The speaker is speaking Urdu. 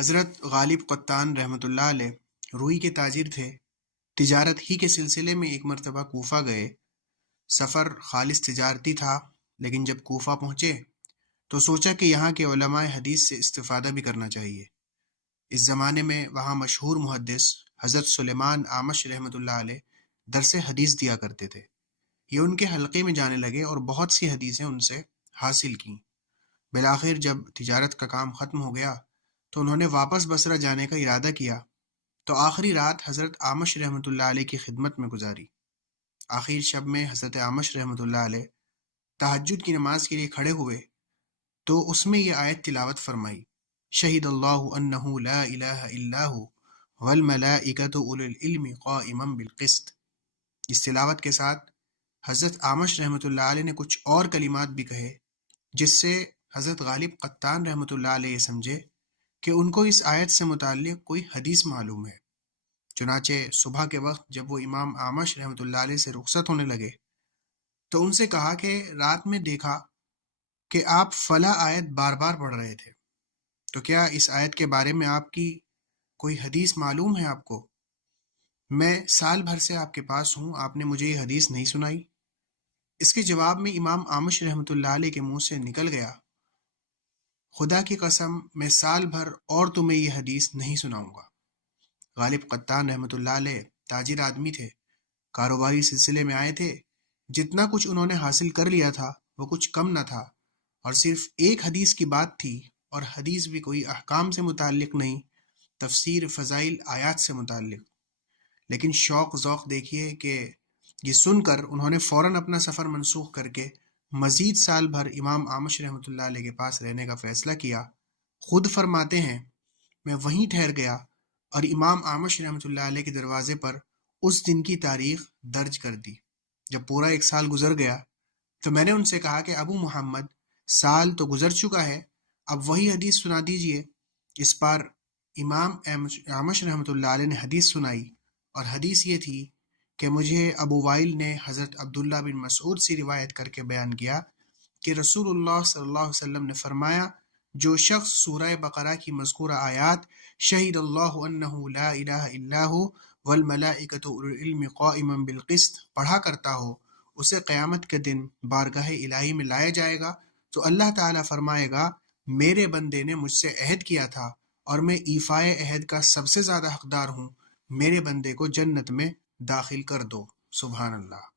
حضرت غالب قطان رحمۃ اللہ علیہ روئی کے تاجر تھے۔ تجارت ہی کے سلسلے میں ایک مرتبہ کوفہ گئے۔ سفر خالص تجارتی تھا، لیکن جب کوفہ پہنچے تو سوچا کہ یہاں کے علماء حدیث سے استفادہ بھی کرنا چاہیے۔ اس زمانے میں وہاں مشہور محدث حضرت سلیمان اعمش رحمۃ اللہ علیہ درس حدیث دیا کرتے تھے۔ یہ ان کے حلقے میں جانے لگے اور بہت سی حدیثیں ان سے حاصل کیں۔ بالآخر جب تجارت کا کام ختم ہو گیا تو انہوں نے واپس بصرہ جانے کا ارادہ کیا، تو آخری رات حضرت اعمش رحمۃ اللہ علیہ کی خدمت میں گزاری۔ آخر شب میں حضرت اعمش رحمۃ اللہ علیہ تہجد کی نماز کے لیے کھڑے ہوئے تو اس میں یہ آیت تلاوت فرمائی، شہید اللہ انہ لا الہ الا ہو والملائکۃ اولو العلم قائما بالقسط۔ اس تلاوت کے ساتھ حضرت اعمش رحمۃ اللہ علیہ نے کچھ اور کلمات بھی کہے، جس سے حضرت غالب قطان رحمۃ اللہ علیہ یہ سمجھے کہ ان کو اس آیت سے متعلق کوئی حدیث معلوم ہے۔ چنانچہ صبح کے وقت جب وہ امام اعمش رحمۃ اللہ علیہ سے رخصت ہونے لگے تو ان سے کہا کہ رات میں دیکھا کہ آپ فلاں آیت بار بار پڑھ رہے تھے، تو کیا اس آیت کے بارے میں آپ کی کوئی حدیث معلوم ہے آپ کو؟ میں سال بھر سے آپ کے پاس ہوں، آپ نے مجھے یہ حدیث نہیں سنائی۔ اس کے جواب میں امام اعمش رحمۃ اللہ علیہ کے منہ سے نکل گیا، خدا کی قسم میں سال بھر اور تمہیں یہ حدیث نہیں سناؤں گا۔ غالب قطان رحمۃ اللہ علیہ تاجر آدمی تھے، کاروباری سلسلے میں آئے تھے۔ جتنا کچھ انہوں نے حاصل کر لیا تھا وہ کچھ کم نہ تھا، اور صرف ایک حدیث کی بات تھی، اور حدیث بھی کوئی احکام سے متعلق نہیں، تفسیر فضائل آیات سے متعلق۔ لیکن شوق ذوق دیکھیے کہ یہ سن کر انہوں نے فوراً اپنا سفر منسوخ کر کے مزید سال بھر امام اعمش رحمۃ اللہ علیہ کے پاس رہنے کا فیصلہ کیا۔ خود فرماتے ہیں میں وہیں ٹھہر گیا اور امام اعمش رحمۃ اللہ علیہ کے دروازے پر اس دن کی تاریخ درج کر دی۔ جب پورا ایک سال گزر گیا تو میں نے ان سے کہا کہ ابو محمد، سال تو گزر چکا ہے، اب وہی حدیث سنا دیجئے۔ اس بار امام اعمش رحمۃ اللہ علیہ نے حدیث سنائی، اور حدیث یہ تھی کہ مجھے ابو وائل نے حضرت عبداللہ بن مسعود سے روایت کر کے بیان کیا کہ رسول اللہ صلی اللہ علیہ وسلم نے فرمایا، جو شخص سورہ بقرہ کی مذکورہ آیات شہید اللہ انہ لا الہ الا ہو والملائکۃ اولو العلم قائما بالقسط پڑھا کرتا ہو، اسے قیامت کے دن بارگاہ الہی میں لایا جائے گا تو اللہ تعالیٰ فرمائے گا میرے بندے نے مجھ سے عہد کیا تھا اور میں ایفائے عہد کا سب سے زیادہ حقدار ہوں، میرے بندے کو جنت میں داخل کر دو۔ سبحان اللہ۔